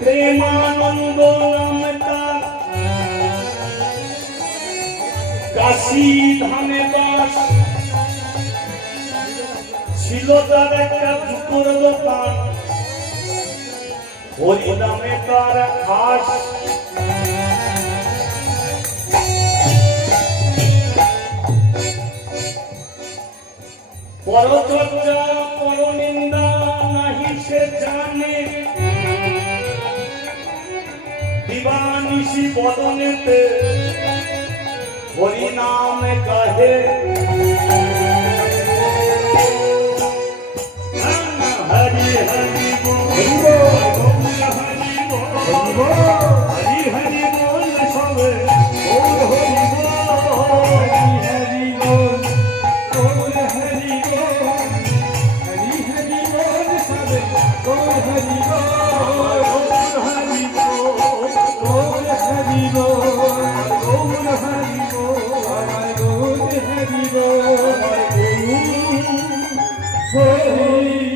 প্রেমানন্দ নামটা কাশি ধামে বাস। ছিল তার একটা দোকান। হরিনামে তার আশ পরচর্যা পরনিন্দা দিবানিশি বদনেতে হরি নাম কহে। হরি হরি হরি হরি বল সবে। বল, হরি হরি হরি বল সবে। বল, হরি বল। বল হরি